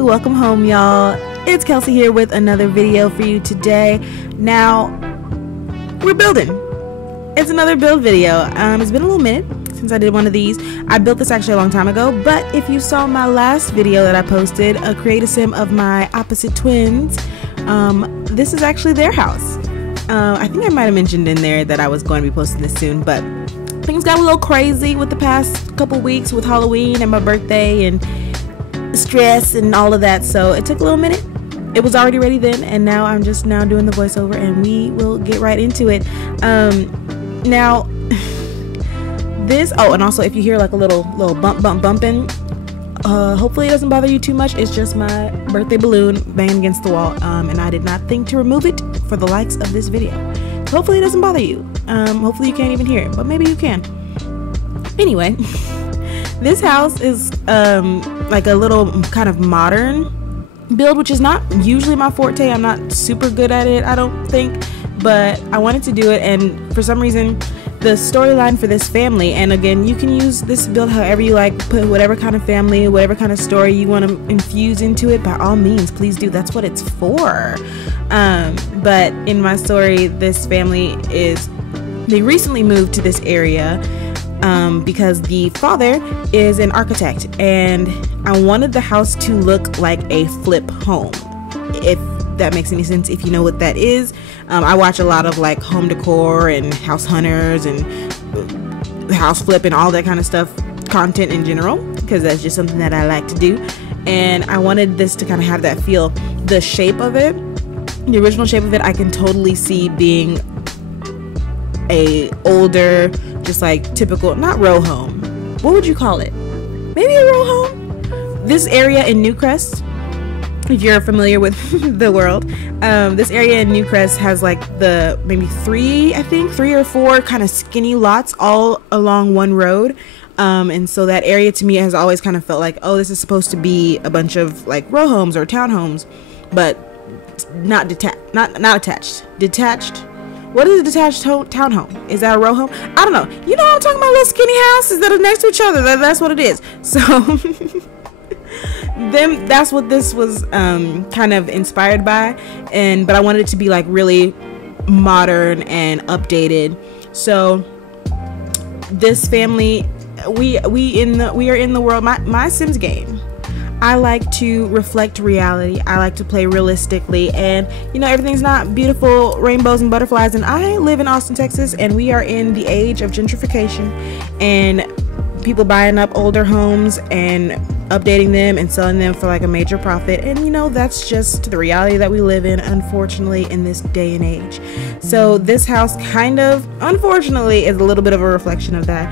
Hey, welcome home, y'all. It's Kelsey here with another video for you today. Now, we're building. It's another build video. It's been a little minute since I did one of these. I built this actually a long time ago, but if you saw my last video that I posted, a create a sim of my opposite twins, this is actually their house. I think I might have mentioned in there that I was going to be posting this soon, but things got a little crazy with the past couple weeks with Halloween and my birthday and stress and all of that, so it took a little minute. It was already ready then, and now I'm just doing the voiceover, and we will get right into it. Now this, oh, and also if you hear like a little bumping, hopefully it doesn't bother you too much. It's just my birthday balloon banging against the wall, and I did not think to remove it for the likes of this video. So hopefully it doesn't bother you. Hopefully you can't even hear it, but maybe you can. Anyway, this house is like a little kind of modern build, which is not usually my forte. I'm not super good at it, I don't think, but I wanted to do it, and for some reason the storyline for this family, and again, you can use this build however you like, put whatever kind of family, whatever kind of story you want to infuse into it, by all means, please do. That's what it's for. But in my story, this family they recently moved to this area because the father is an architect, and I wanted the house to look like a flip home, if that makes any sense. If you know what that is, I watch a lot of like home decor and house hunters and house flip and all that kind of stuff, content in general, because that's just something that I like to do, and I wanted this to kind of have that feel. The shape of it, the original shape of it, I can totally see being a older, just like typical, not row home, what would you call it, maybe a row home. This area in Newcrest, if you're familiar with the world, this area in Newcrest has like maybe three or four kind of skinny lots all along one road, and so that area to me has always kind of felt like, oh, this is supposed to be a bunch of like row homes or townhomes, but not attached. Detached. What is a detached townhome? Is that a row home? I don't know. You know what I'm talking about, little skinny houses that are next to each other. That's what it is. So that's what this was kind of inspired by, but I wanted it to be like really modern and updated. So this family, we are in the world. My Sims game, I like to reflect reality. I like to play realistically, and you know, everything's not beautiful rainbows and butterflies. And I live in Austin, Texas, and we are in the age of gentrification and people buying up older homes and updating them and selling them for like a major profit. And you know, that's just the reality that we live in, unfortunately, in this day and age. So this house kind of, unfortunately, is a little bit of a reflection of that.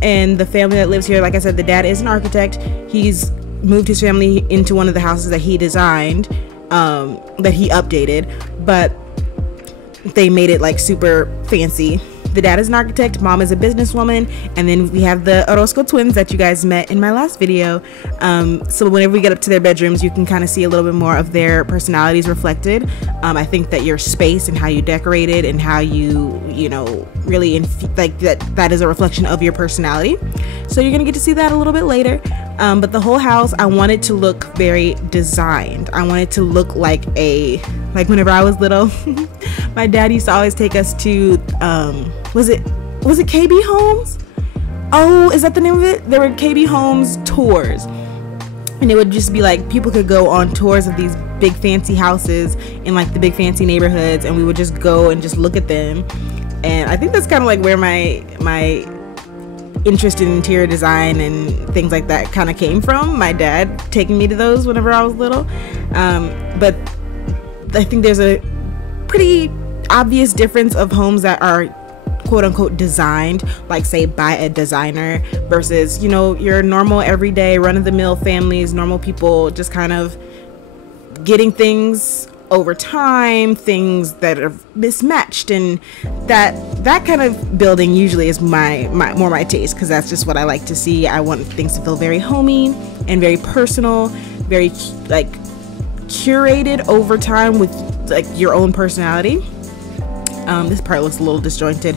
And the family that lives here, like I said, the dad is an architect. He's moved his family into one of the houses that he designed, that he updated, but they made it like super fancy. The dad is an architect, mom is a businesswoman, and then we have the Orozco twins that you guys met in my last video. So whenever we get up to their bedrooms, you can kind of see a little bit more of their personalities reflected. I think that your space and how you decorate it and how you know, really like that is a reflection of your personality. So you're gonna get to see that a little bit later. But the whole house, I want it to look very designed. I want it to look like whenever I was little, my dad used to always take us to was it KB Homes? Oh, is that the name of it? There were KB Homes tours, and it would just be like people could go on tours of these big fancy houses in like the big fancy neighborhoods, and we would just go and just look at them. And I think that's kind of like where my interest in interior design and things like that kind of came from, my dad taking me to those whenever I was little. But I think there's a pretty obvious difference of homes that are quote unquote designed, like say by a designer, versus, you know, your normal everyday run-of-the-mill families, normal people just kind of getting things over time, things that are mismatched, and that kind of building usually is more my taste, because that's just what I like to see. I want things to feel very homey and very personal, very like curated over time with like your own personality. This part looks a little disjointed.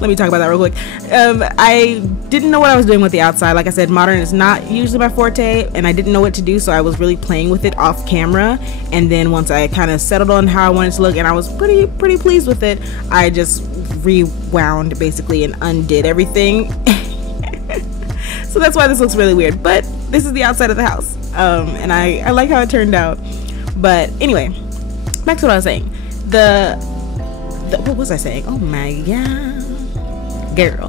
Let me talk about that real quick. I didn't know what I was doing with the outside. Like I said, modern is not usually my forte, and I didn't know what to do, so I was really playing with it off camera. And then once I kind of settled on how I wanted to look and I was pretty pleased with it, I just rewound basically and undid everything. So that's why this looks really weird, but this is the outside of the house, and I like how it turned out. But anyway, back to what I was saying. What was I saying? Oh my god, girl.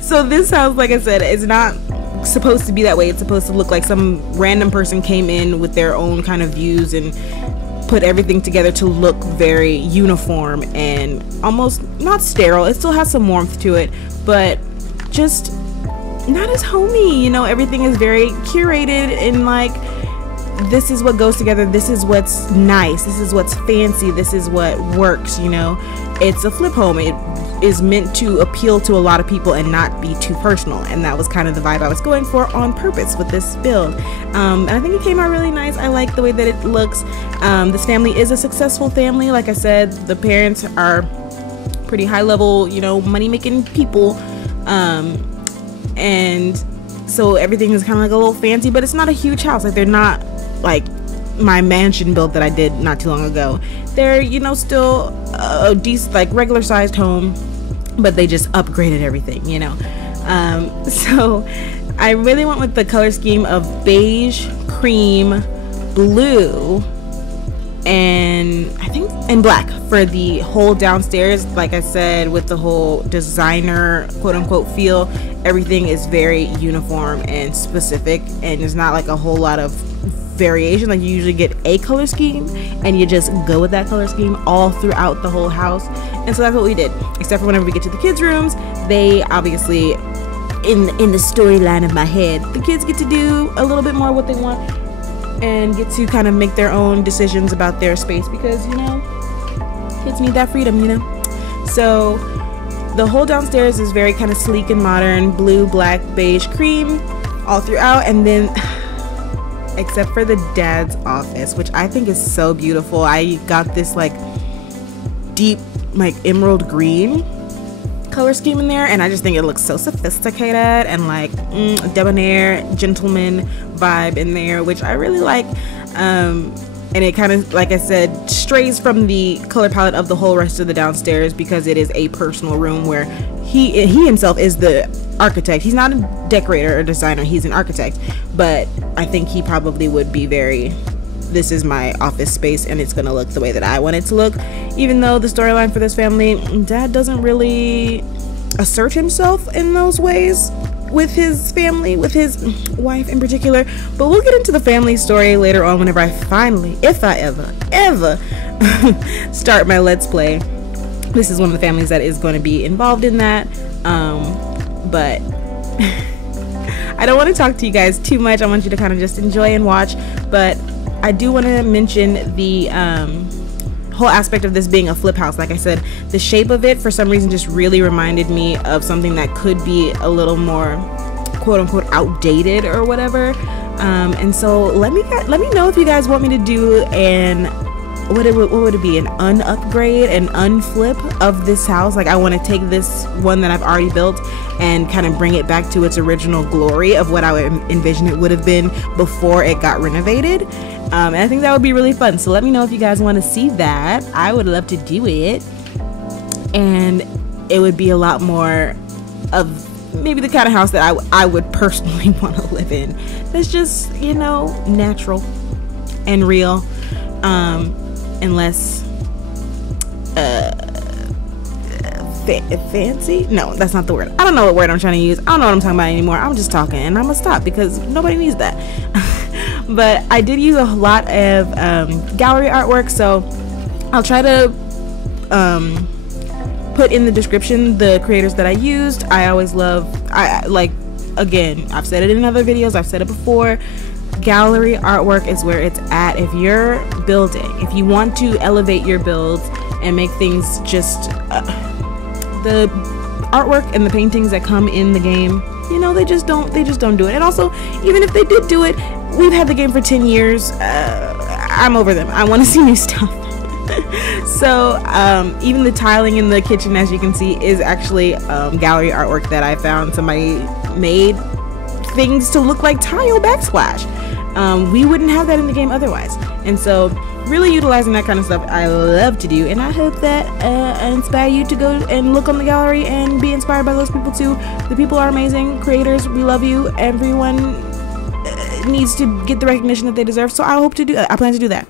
So this house, like I said, is not supposed to be that way. It's supposed to look like some random person came in with their own kind of views and put everything together to look very uniform and almost not sterile. It still has some warmth to it, but just not as homey, you know. Everything is very curated and like, this is what goes together, this is what's nice, this is what's fancy, this is what works, you know. It's a flip home. It is meant to appeal to a lot of people and not be too personal, and that was kind of the vibe I was going for on purpose with this build. And I think it came out really nice. I like the way that it looks. This family is a successful family. Like I said, the parents are pretty high level, you know, money making people, and so everything is kind of like a little fancy, but it's not a huge house. Like, they're not like my mansion build that I did not too long ago. They're, you know, still a decent, like, regular sized home, but they just upgraded everything, you know. So I really went with the color scheme of beige, cream, blue, and I think and black for the whole downstairs. Like I said, with the whole designer quote unquote feel, everything is very uniform and specific, and there's not like a whole lot of variation. Like, you usually get a color scheme and you just go with that color scheme all throughout the whole house. And so that's what we did, except for whenever we get to the kids' rooms, they obviously, in the storyline of my head, the kids get to do a little bit more what they want and get to kind of make their own decisions about their space, because, you know, kids need that freedom, you know. So the whole downstairs is very kind of sleek and modern, blue, black, beige, cream all throughout. And then except for the dad's office, which I think is so beautiful. I got this like deep like emerald green color scheme in there, and I just think it looks so sophisticated and like debonair gentleman vibe in there, which I really like. And it kind of, like I said, strays from the color palette of the whole rest of the downstairs, because it is a personal room where he himself is the architect. He's not a decorator or designer, he's an architect, but I think he probably would be very, this is my office space and it's gonna look the way that I want it to look. Even though the storyline for this family, dad doesn't really assert himself in those ways with his family, with his wife in particular, but we'll get into the family story later on whenever I finally, if I ever start my Let's Play. This is one of the families that is going to be involved in that, but I don't want to talk to you guys too much. I want you to kind of just enjoy and watch, but I do want to mention the whole aspect of this being a flip house. Like I said, the shape of it for some reason just really reminded me of something that could be a little more quote unquote outdated or whatever, and so let me know if you guys want me to do an what would it be, an unupgrade, an unflip of this house. Like, I want to take this one that I've already built and kind of bring it back to its original glory of what I would envision it would have been before it got renovated. And I think that would be really fun. So let me know if you guys want to see that. I would love to do it, and it would be a lot more of maybe the kind of house that I would personally want to live in. That's just, you know, natural and real. And less fancy. No, that's not the word. I don't know what word I'm trying to use. I don't know what I'm talking about anymore. I'm just talking, and I'm gonna stop because nobody needs that. But I did use a lot of gallery artwork, so I'll try to put in the description the creators that I used. I always love, again, I've said it in other videos, I've said it before, gallery artwork is where it's at. If you're building, if you want to elevate your builds and make things just the artwork and the paintings that come in the game, you know, they just don't do it. And also, even if they did do it, we've had the game for 10 years. I'm over them. I want to see new stuff. So even the tiling in the kitchen, as you can see, is actually gallery artwork that I found. Somebody made things to look like tile backsplash. We wouldn't have that in the game otherwise, and so really utilizing that kind of stuff I love to do, and I hope that I inspire you to go and look on the gallery and be inspired by those people too. The people are amazing creators. We love you. Everyone needs to get the recognition that they deserve, so I hope to do that. I plan to do that.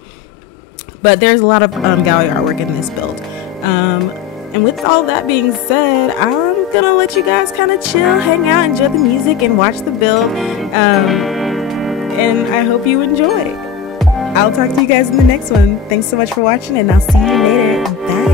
But there's a lot of gallery artwork in this build, and with all that being said, I'm gonna let you guys kind of chill, hang out, enjoy the music, and watch the build, and I hope you enjoy. I'll talk to you guys in the next one. Thanks so much for watching, and I'll see you later. Bye.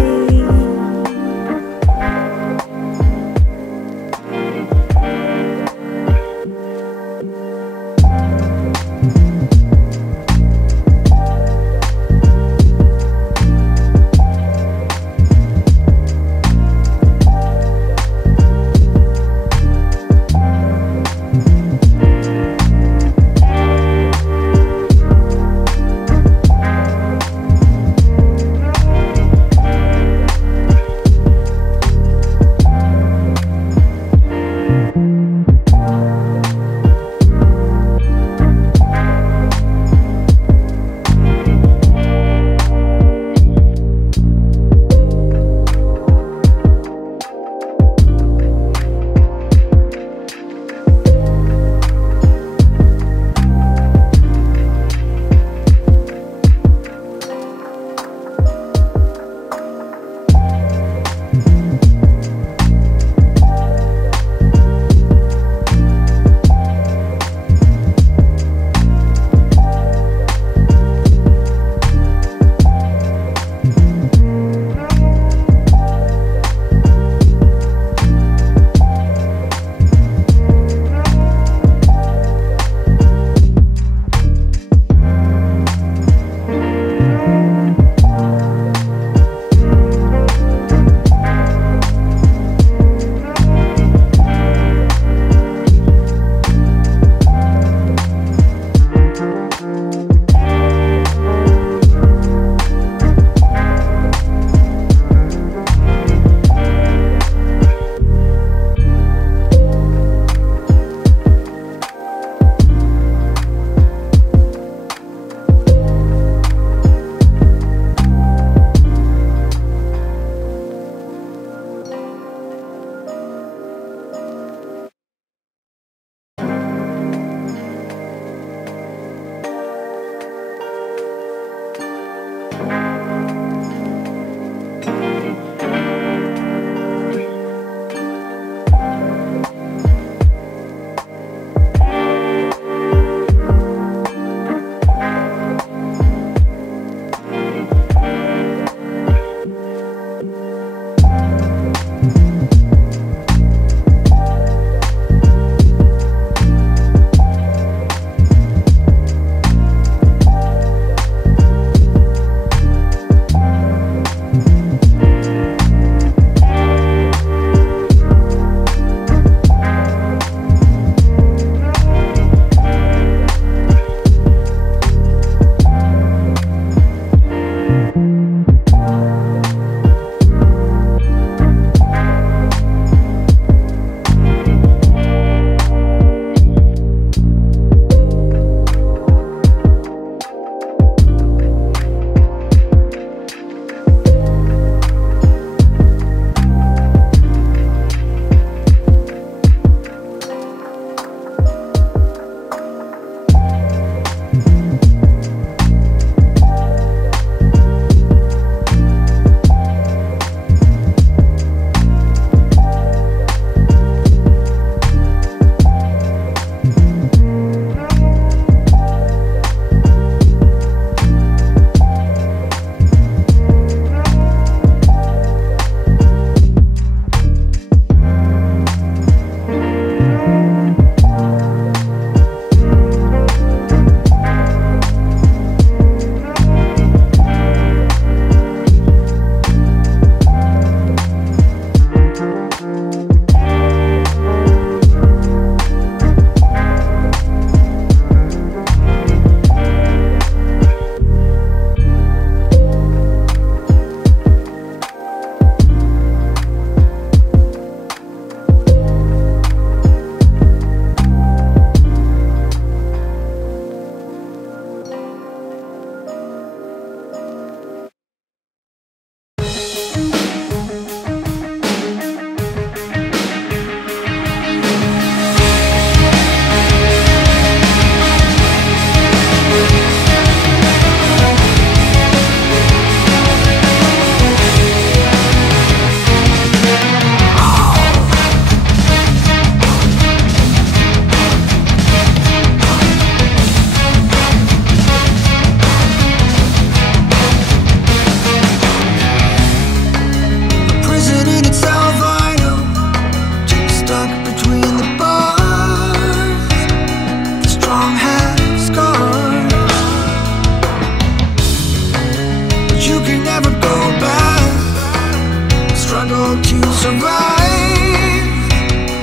to survive,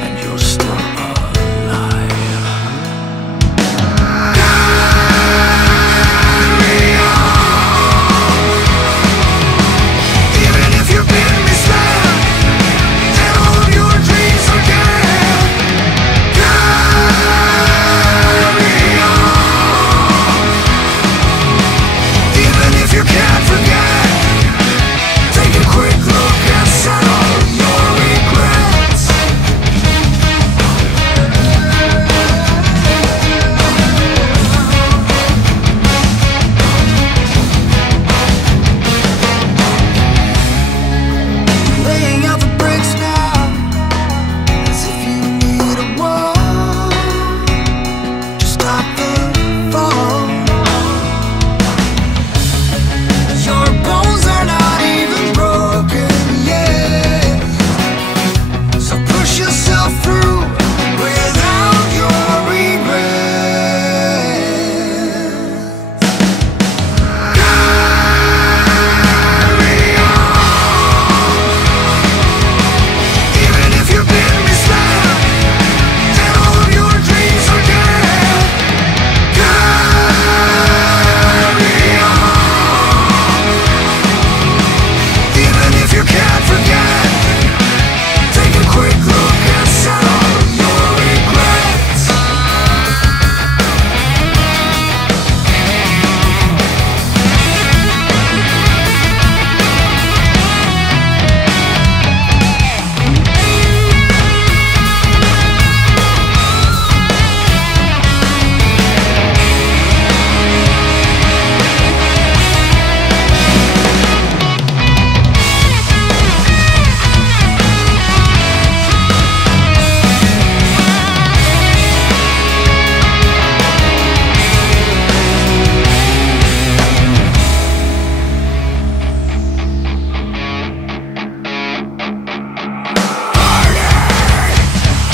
and you're still alive. Carry on. Even if you've been misled, and all of your dreams are dead. Carry on. Even if you can't forget, take a quick look and settle your regrets. Laying out the bricks now, as if you need a wall to stop the fall. Your bones are not even broken yet, so push yourself through without your regrets. Carry on. Even if you've been misled, and all of your dreams are dead. Carry on. Even if you can't forget, take a quick look and settle your regrets.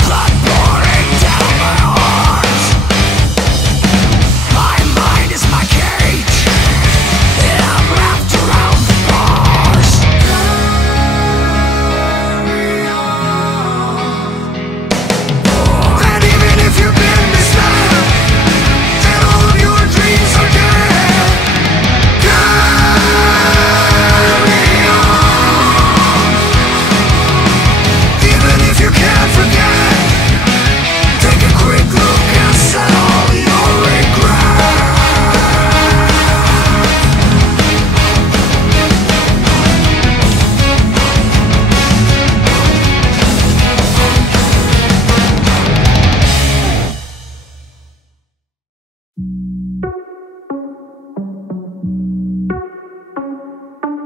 Blood pouring down my heart. My mind is my cage, and I'm wrapped around the bars. Carry on. And even if you've been misled, and all of your dreams are dead. Carry on. Even if you can't forget, take a quick look and settle your regrets.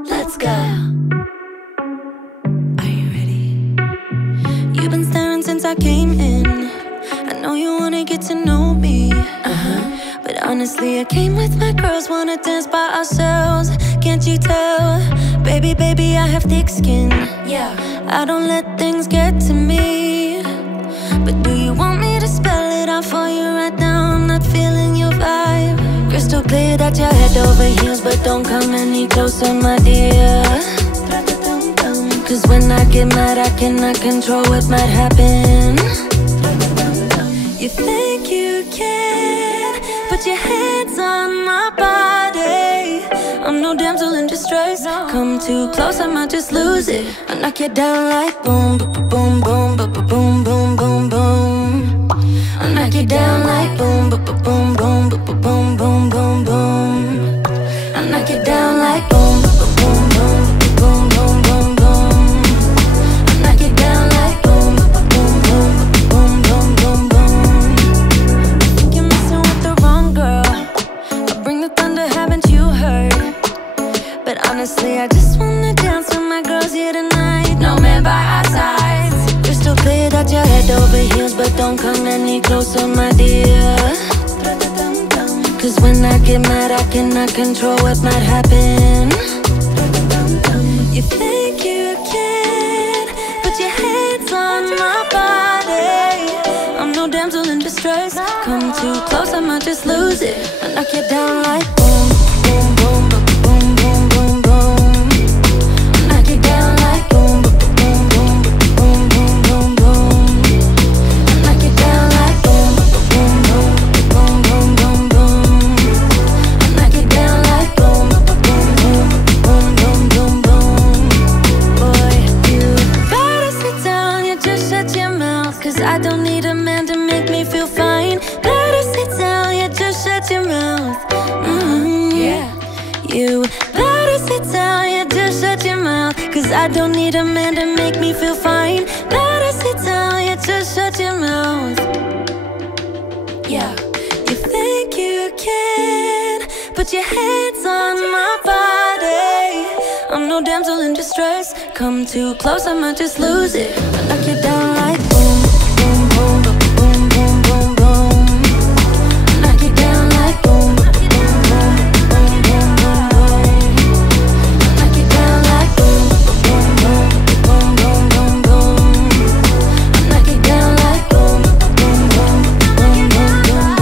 Let's go. Are you ready? You've been staring since I came in. I know you wanna get to know me. But honestly, I came with my girls, wanna dance by ourselves. Can't you tell? Baby, baby, I have thick skin. Yeah, I don't let things get to me. But do you want me to spell it out for you right now? I'm not feeling your vibe. Crystal clear that you're head over heels, but don't come any closer, my dear. Cause when I get mad, I cannot control what might happen. You think you can put your hands on my body. I'm no damsel in distress. Come too close, I might just lose it. I knock you down like boom, boom, boom, boom, boom, boom, boom, boom, boom. I knock you down like boom, boom, boom, boom, boom, boom, boom, boom, boom. I knock you down like boom, boom, boom, boom, boom, boom, boom. I knock you down like boom, boom, boom, boom, boom, boom, boom. I think you're messing with the wrong girl. I bring the thunder, haven't you heard? But honestly, I just wanna dance with my girls here tonight. No man by our sides. Crystal clear that you're head over heels, but don't come any closer, my dear. Cause when I get mad, I cannot control what might happen. You think you can put your hands on my body. I'm no damsel in distress. Come too close, I might just lose it. I knock you down like boom, boom, boom, boom, boom, boom, boom, boom. I knock you down like boom, boom, boom, boom. I don't need a man to make me feel fine. Better sit down, you just shut your mouth. Yeah, you think you can put your hands on my body. I'm no damsel in distress. Come too close, I might just lose it. I knock you down like boom, boom, boom, boom, boom, boom, boom. Knock you down like boom, boom, boom, boom, boom, boom, boom. Knock you down like boom, boom, boom, boom, boom, boom, boom. Knock you down like boom, boom, boom, boom, boom, boom,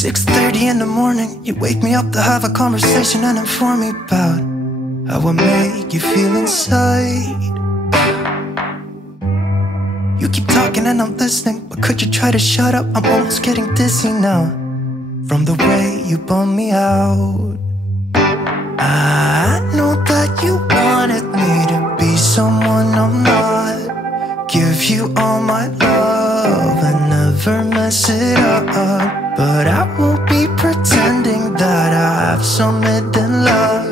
6:30 in the morning, you wake me up to have a conversation and inform me about how I make you feel inside. You keep talking and I'm listening, but could you try to shut up? I'm almost getting dizzy now from the way you bum me out. I know that you wanted me to be someone I'm not, give you all my love and never mess it up. But I won't be pretending that I have some hidden love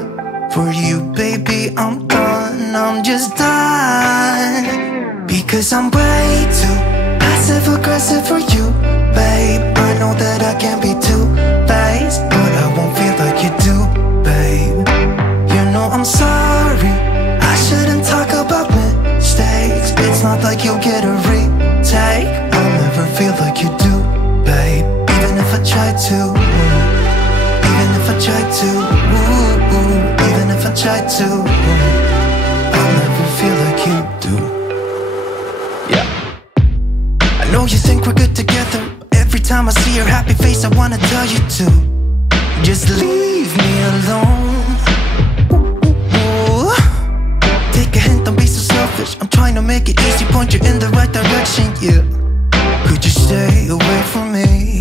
for you, baby. I'm done, I'm just done. Because I'm way too passive-aggressive for you, babe. I know that I can be two-faced, but I won't feel like you do, babe. You know I'm sorry, I shouldn't talk about mistakes. It's not like you'll get a retake. I'll never feel like you do, babe. Even if I try to, even if I try to, even if I try to, I'll never feel like you do. Yeah. I know you think we're good together. Every time I see your happy face, I wanna tell you to just leave me alone. Take a hint, don't be so selfish. I'm trying to make it easy, point you in the right direction, yeah. Could you stay away from me?